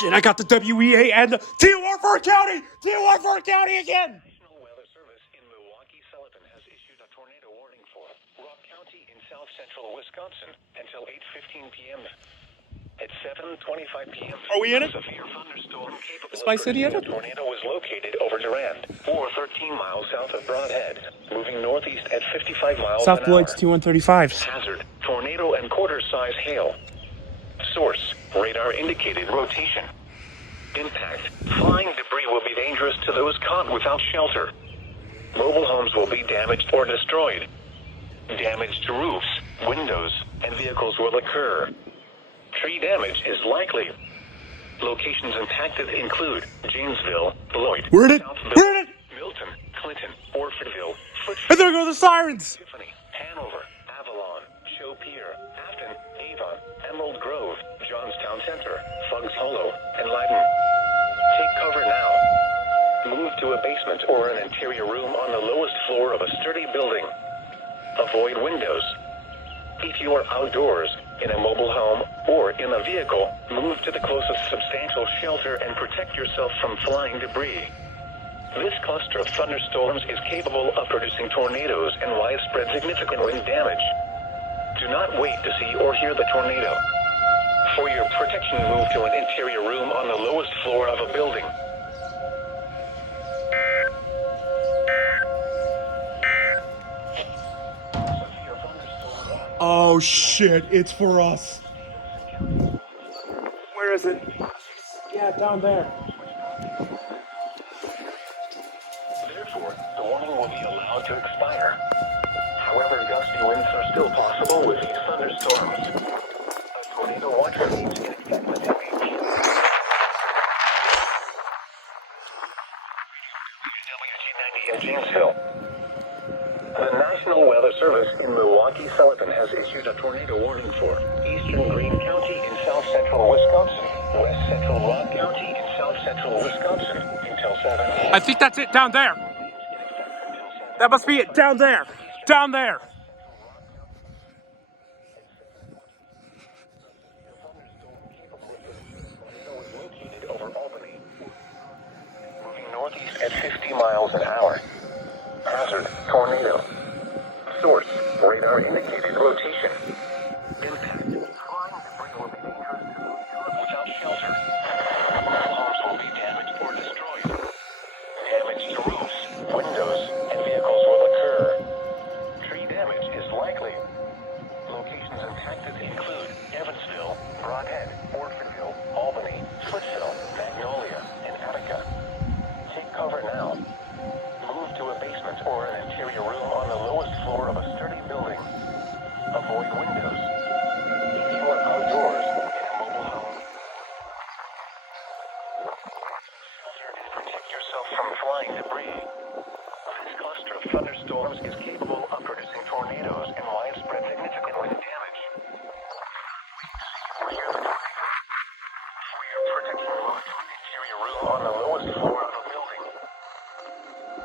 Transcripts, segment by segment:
Shit, I got the WEA and the T1 County! T1 County again! National Weather Service in Milwaukee, Sullivan has issued a tornado warning for Rock County in south central Wisconsin until 8:15 p.m. At 7:25 p.m. Are we in it? A severe thunderstorm capable Is of my city in producing it? a tornado was located over Durand, or 13 miles south of Broadhead, moving northeast at 55 miles South an hour. Beloit's T135s. Hazard: tornado and quarter-size hail. Source: radar indicated rotation. Impact: flying debris will be dangerous to those caught without shelter. Mobile homes will be damaged or destroyed. Damage to roofs, windows, and vehicles will occur. Tree damage is likely. Locations impacted include Janesville, Beloit, We're in it! South We're in it! Milton, Clinton, Orfordville, And Footfield, there go the sirens! Tiffany, Hanover, Avalon, Shopier, Afton, Avon, Emerald Grove, Johnstown Center, Fuggs Hollow, and Leiden. Take cover now. Move to a basement or an interior room on the lowest floor of a sturdy building. Avoid windows. If you are outdoors, in a mobile home, or in a vehicle, move to the closest substantial shelter and protect yourself from flying debris. This cluster of thunderstorms is capable of producing tornadoes and widespread significant wind damage. Do not wait to see or hear the tornado. For your protection, move to an interior room on the lowest floor of a building. Oh shit, it's for us. Where is it? Yeah, down there. Therefore, the warning will be allowed to expire. However, gusty winds are still possible with these thunderstorms. A tornado watch remains in effect until 8 p.m. WG90 in Janesville. The National Weather Service in Milwaukee, Sullivan has issued a tornado warning for eastern Greene County in south central Wisconsin, west central Rock County in south central Wisconsin until 7. I think that's it down there. That must be it down there. Down there. Located over Albany, moving northeast at 50 miles an hour. Hazard: tornado. Source: radar indicated rotation. Impact: flying debris will be dangerous to those caught without shelter. Homes will be damaged or destroyed. Damage to roofs, windows, and vehicles will occur. Tree damage is likely. Locations impacted include Evansville, Broadhead, Orfordville, Albany, Footsville, Magnolia, and Attica. Take cover now. Move to a basement or an interior room on the lowest floor of a sturdy building. Avoid windows. If you are outdoors, in a mobile home, shelter and protect yourself from flying debris. This cluster of thunderstorms is capable of producing tornadoes and widespread significant wind damage. For your protection, move to an interior room on the lowest floor of a building.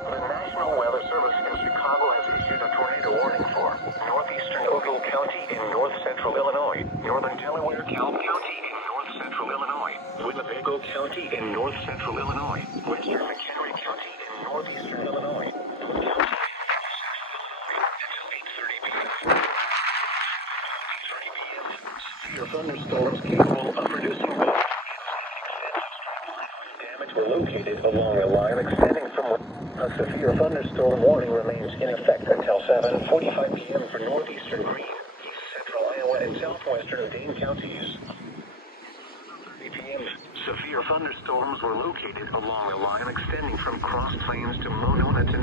The National Weather Service in Chicago has issued a tornado warning for northeastern Ogle County in north central Illinois, northern Delaware County in north central Illinois, Winnebago County in north central Illinois, western McHenry County in northeastern Illinois, Boone County in north central Illinois until 8:30 p.m. Severe thunderstorms capable of producing both damage were located along a line extending from. A severe thunderstorm warning remains in effect until 7:45 p.m. for northeastern Greene, east central Iowa, and southwestern Dane counties. 3 p.m. Severe thunderstorms were located along a line extending from Cross Plains to Monona to